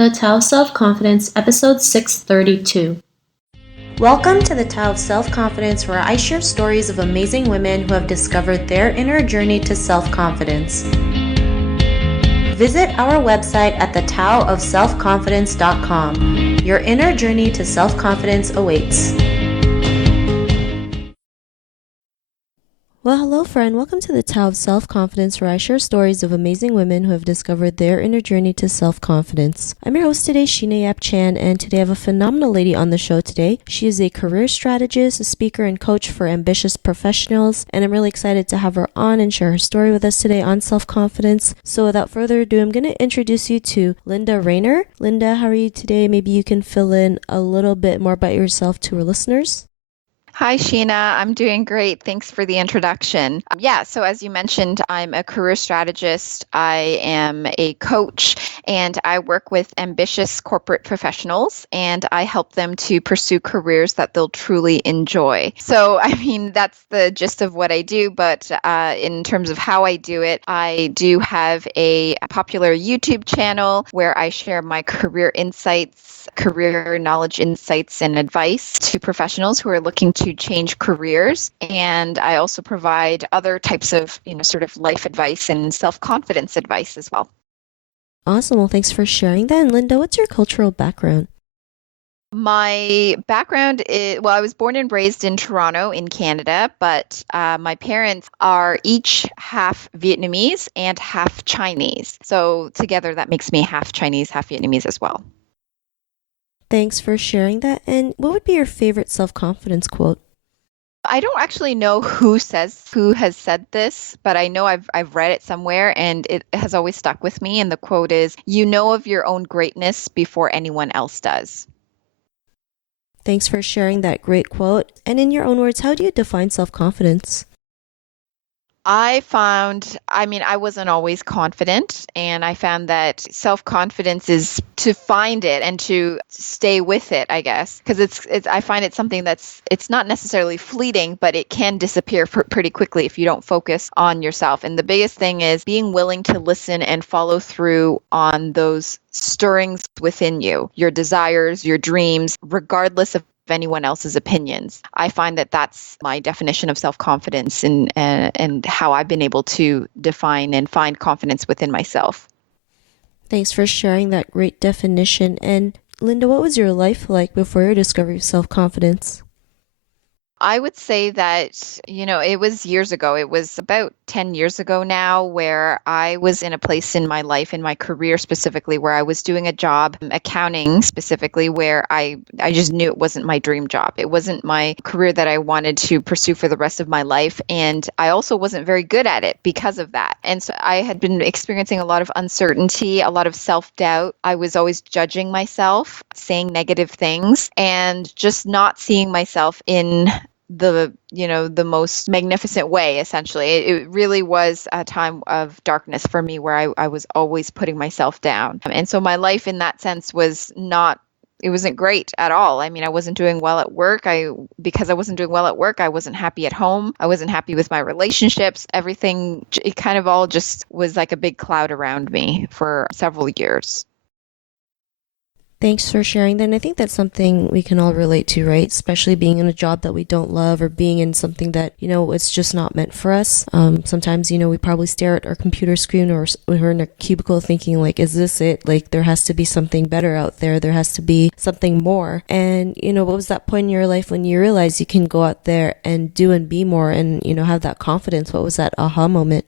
The Tao of Self-Confidence, episode 632. Welcome to the Tao of Self-Confidence, where I share stories of amazing women who have discovered their inner journey to self-confidence. Visit our website at thetaoofselfconfidence.com. Your inner journey to self-confidence awaits. Well, hello friend. Welcome to the Tao of Self-Confidence, where I share stories of amazing women who have discovered their inner journey to self-confidence. I'm your host today, Sheena Yap Chan, and today I have a phenomenal lady on the show today. She is a career strategist, a speaker, and coach for ambitious professionals, and I'm really excited to have her on and share her story with us today on self-confidence. So without further ado, I'm going to introduce you to Linda Raynier. Linda, how are you today? Maybe you can fill in a little bit more about yourself to our listeners. Hi, Sheena. I'm doing great. Thanks for the introduction. So as you mentioned, I'm a career strategist. I am a coach, and I work with ambitious corporate professionals, and I help them to pursue careers that they'll truly enjoy. So, that's the gist of what I do, but in terms of how I do it, I do have a popular YouTube channel where I share my career insights, career knowledge insights, and advice to professionals who are looking to change careers. And I also provide other types of, sort of life advice and self-confidence advice as well. Awesome. Well, thanks for sharing that. And Linda, what's your cultural background? My background is, I was born and raised in Toronto in Canada, but my parents are each half Vietnamese and half Chinese. So together that makes me half Chinese, half Vietnamese as well. Thanks for sharing that. And what would be your favorite self-confidence quote? I don't actually know who has said this, but I know I've read it somewhere and it has always stuck with me. And the quote is, "You know of your own greatness before anyone else does." Thanks for sharing that great quote. And in your own words, how do you define self-confidence? I wasn't always confident, and I found that self-confidence is to find it and to stay with it, I guess, because I find it something it's not necessarily fleeting, but it can disappear pretty quickly if you don't focus on yourself. And the biggest thing is being willing to listen and follow through on those stirrings within you, your desires, your dreams, regardless of anyone else's opinions. I find that that's my definition of self-confidence and how I've been able to define and find confidence within myself. Thanks for sharing that great definition. And Linda, what was your life like before your discovery of self-confidence? I would say that, it was years ago. It was about 10 years ago now, where I was in a place in my life, in my career specifically, where I was doing a job, accounting specifically, where I just knew it wasn't my dream job. It wasn't my career that I wanted to pursue for the rest of my life. And I also wasn't very good at it because of that. And so I had been experiencing a lot of uncertainty, a lot of self-doubt. I was always judging myself, saying negative things, and just not seeing myself in the most magnificent way. Essentially, it really was a time of darkness for me, where I was always putting myself down. And so my life in that sense it wasn't great at all. I wasn't doing well at work. Because I wasn't doing well at work, I wasn't happy at home. I wasn't happy with my relationships. Everything, it kind of all just was like a big cloud around me for several years. Thanks for sharing that. And I think that's something we can all relate to, right? Especially being in a job that we don't love, or being in something that, it's just not meant for us. Sometimes, we probably stare at our computer screen, or we're in a cubicle thinking like, is this it? Like, there has to be something better out there. There has to be something more. And, what was that point in your life when you realized you can go out there and do and be more and, have that confidence? What was that aha moment?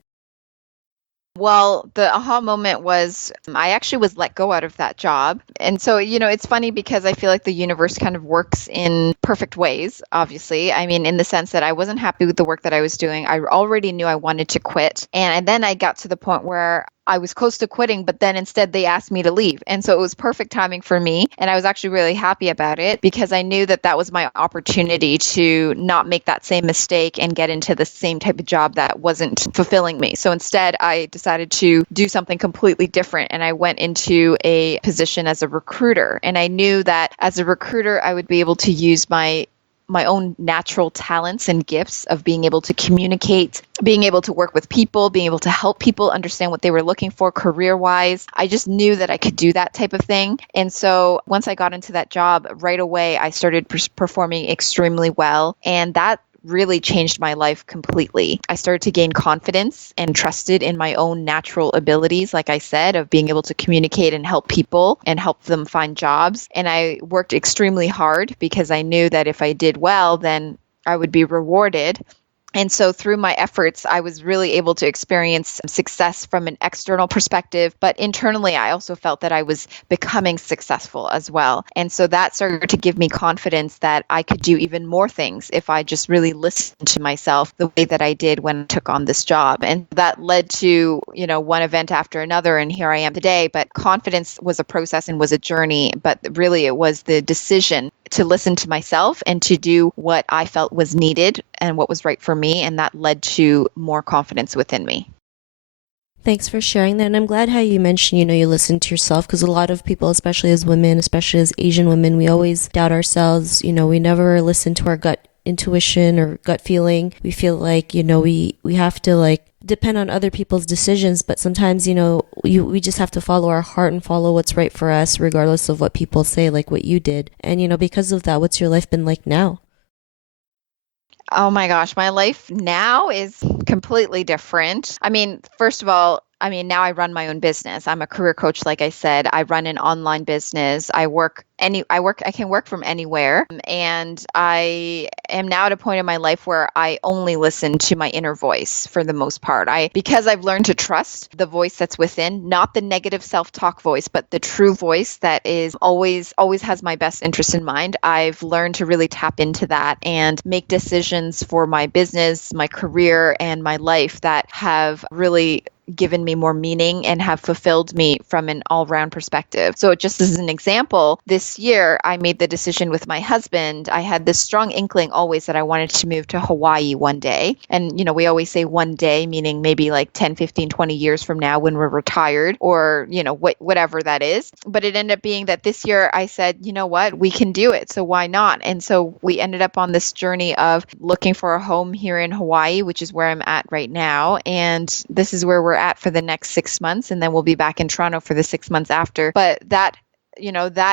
Well, the aha moment was I actually was let go out of that job. And so, it's funny because I feel like the universe kind of works in perfect ways, obviously. In the sense that I wasn't happy with the work that I was doing. I already knew I wanted to quit. And then I got to the point where I was close to quitting, but then instead they asked me to leave. And so it was perfect timing for me. And I was actually really happy about it, because I knew that was my opportunity to not make that same mistake and get into the same type of job that wasn't fulfilling me. So instead, I decided to do something completely different. And I went into a position as a recruiter. And I knew that as a recruiter, I would be able to use my my own natural talents and gifts of being able to communicate, being able to work with people, being able to help people understand what they were looking for career-wise. I just knew that I could do that type of thing. And so once I got into that job, right away, I started performing extremely well. And that really changed my life completely. I started to gain confidence and trusted in my own natural abilities, like I said, of being able to communicate and help people and help them find jobs. And I worked extremely hard because I knew that if I did well, then I would be rewarded. And so through my efforts, I was really able to experience success from an external perspective, but internally, I also felt that I was becoming successful as well. And so that started to give me confidence that I could do even more things if I just really listened to myself the way that I did when I took on this job. And that led to, one event after another, and here I am today. But confidence was a process and was a journey, but really it was the decision to listen to myself and to do what I felt was needed and what was right for me. And that led to more confidence within me. Thanks for sharing that. And I'm glad how you mentioned, you listen to yourself, because a lot of people, especially as women, especially as Asian women, we always doubt ourselves. We never listen to our gut intuition or gut feeling. We feel like, we have to depend on other people's decisions, but sometimes, we just have to follow our heart and follow what's right for us, regardless of what people say, like what you did. And, because of that, what's your life been like now? Oh my gosh, my life now is completely different. I mean, first of all, now I run my own business. I'm a career coach, like I said. I run an online business. I can work from anywhere. And I am now at a point in my life where I only listen to my inner voice for the most part. Because I've learned to trust the voice that's within, not the negative self-talk voice, but the true voice that is always has my best interest in mind. I've learned to really tap into that and make decisions for my business, my career, and my life that have really given me more meaning and have fulfilled me from an all-round perspective. So just as an example, this year I made the decision with my husband. I had this strong inkling always that I wanted to move to Hawaii one day. And, we always say one day, meaning maybe like 10, 15, 20 years from now when we're retired or, whatever that is. But it ended up being that this year I said, you know what, we can do it. So why not? And so we ended up on this journey of looking for a home here in Hawaii, which is where I'm at right now. And this is where we're at for the next 6 months, and then we'll be back in Toronto for the 6 months after. But that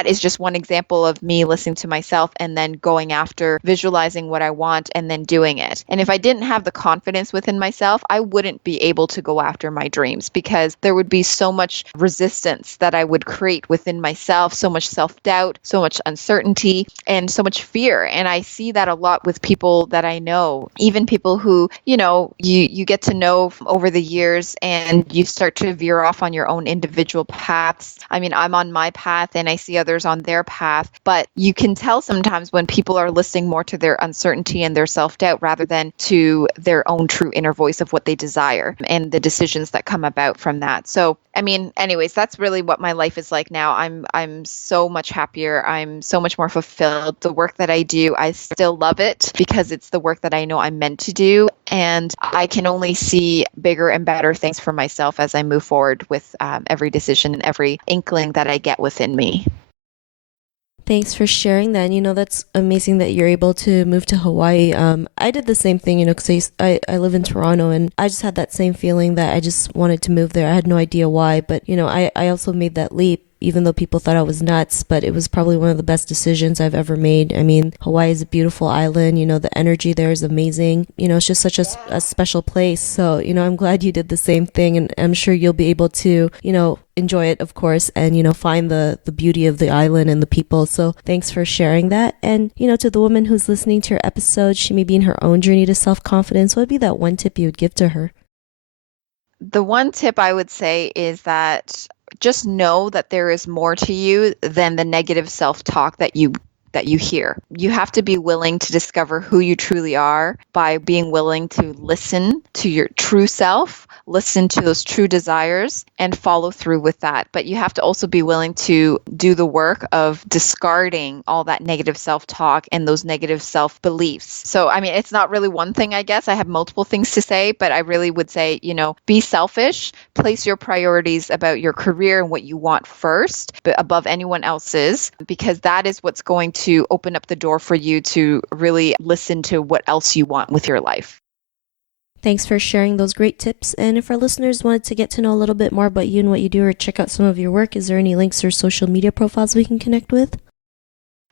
is just one example of me listening to myself and then going after visualizing what I want and then doing it. And if I didn't have the confidence within myself, I wouldn't be able to go after my dreams because there would be so much resistance that I would create within myself, so much self-doubt, so much uncertainty, and so much fear. And I see that a lot with people that I know, even people who, you get to know over the years and you start to veer off on your own individual paths. I'm on my path and I see others on their path. But you can tell sometimes when people are listening more to their uncertainty and their self-doubt rather than to their own true inner voice of what they desire and the decisions that come about from that. So, anyways, that's really what my life is like now. I'm so much happier. I'm so much more fulfilled. The work that I do, I still love it because it's the work that I know I'm meant to do. And I can only see bigger and better things for myself as I move forward with every decision and every inkling that I get within me. Thanks for sharing that. And, that's amazing that you're able to move to Hawaii. I did the same thing, because I live in Toronto and I just had that same feeling that I just wanted to move there. I had no idea why, but, I also made that leap even though people thought I was nuts, but it was probably one of the best decisions I've ever made. Hawaii is a beautiful island. The energy there is amazing. It's just such a special place. So, I'm glad you did the same thing, and I'm sure you'll be able to, enjoy it, of course, and, find the beauty of the island and the people. So thanks for sharing that. And, to the woman who's listening to your episode, she may be in her own journey to self-confidence. What would be that one tip you would give to her? The one tip I would say is that just know that there is more to you than the negative self-talk that you hear. You have to be willing to discover who you truly are by being willing to listen to your true self, listen to those true desires, and follow through with that. But you have to also be willing to do the work of discarding all that negative self-talk and those negative self-beliefs. So, it's not really one thing, I guess. I have multiple things to say, but I really would say, be selfish, place your priorities about your career and what you want first, but above anyone else's, because that is what's going to open up the door for you to really listen to what else you want with your life. Thanks for sharing those great tips. And if our listeners wanted to get to know a little bit more about you and what you do or check out some of your work, is there any links or social media profiles we can connect with?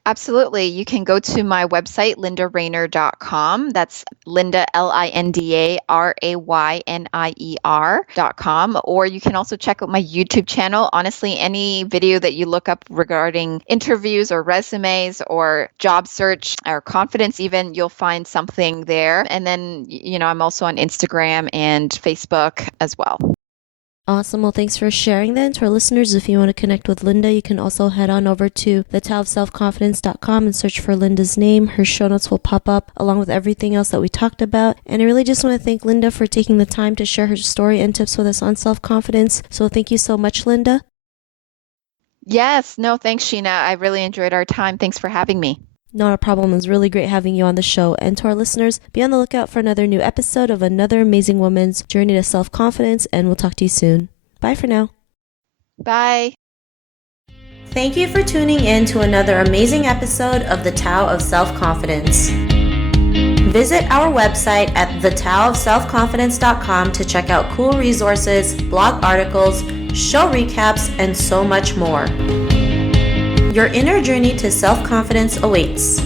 Absolutely. You can go to my website, lindaraynier.com. That's Linda, LindaRaynier.com. Or you can also check out my YouTube channel. Honestly, any video that you look up regarding interviews or resumes or job search or confidence even, you'll find something there. And then, I'm also on Instagram and Facebook as well. Awesome. Well, thanks for sharing that. And to our listeners, if you want to connect with Linda, you can also head on over to thetaoofselfconfidence.com and search for Linda's name. Her show notes will pop up along with everything else that we talked about. And I really just want to thank Linda for taking the time to share her story and tips with us on self-confidence. So thank you so much, Linda. Yes. No, thanks, Sheena. I really enjoyed our time. Thanks for having me. Not a problem. It was really great having you on the show. And to our listeners, be on the lookout for another new episode of another amazing woman's journey to self-confidence, and we'll talk to you soon. Bye for now. Bye. Thank you for tuning in to another amazing episode of The Tao of Self-Confidence. Visit our website at thetaoofselfconfidence.com to check out cool resources, blog articles, show recaps, and so much more. Your inner journey to self-confidence awaits.